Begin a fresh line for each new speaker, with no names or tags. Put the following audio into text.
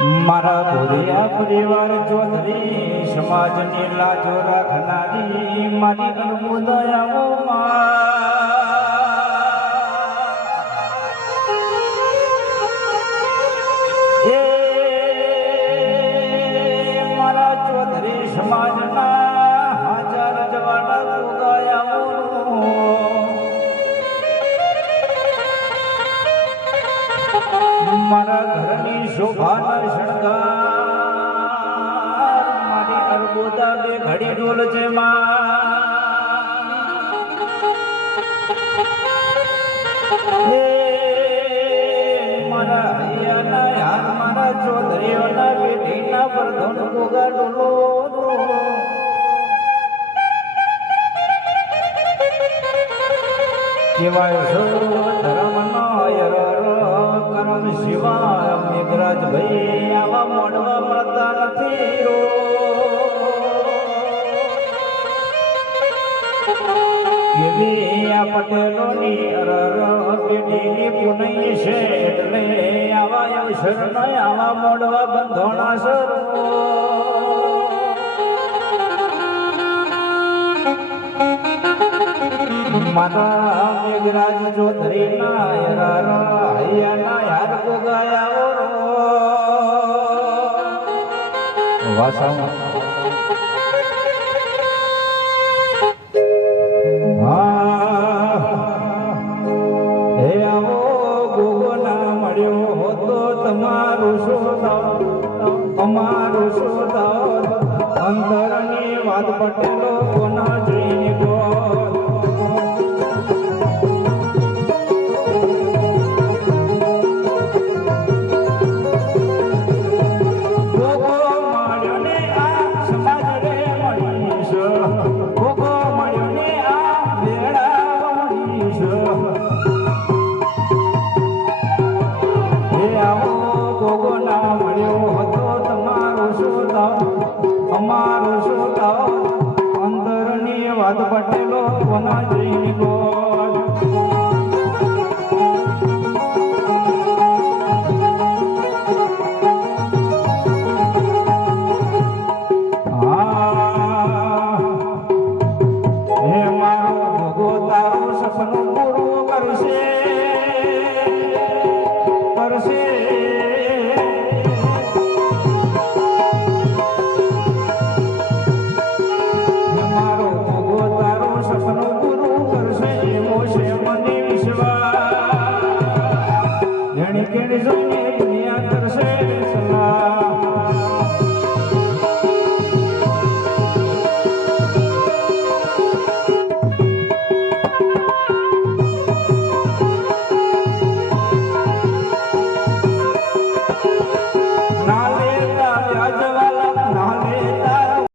મારા ભૂરિયા પરિવાર ચૌધરી, સમાજની લાજો રાખનારી, મારી અનુદયાઓ મારા ચૌધરી સમાજના હાજર જવાના ઉદયાઓ મારા શોભાના શણગાર મારી અરબોદા ઘડી ડોલ છે મારા હૈયાના બેટીના વર્ધન ગોગા ડોલો કેવાય મળતા નથી રો પટેલોની અરર પેઢીની પુનઈ છે. એટલે આવા આવા મોડવા બંધોણા સરો માતા મેઘરાજ ચૌધરી ના વાસા હે આવો ગોગો મળ્યો હોતો તમારું શોધાવ અમારું શોધાવ અંતરની વાત પટેલો Lord. বিজয়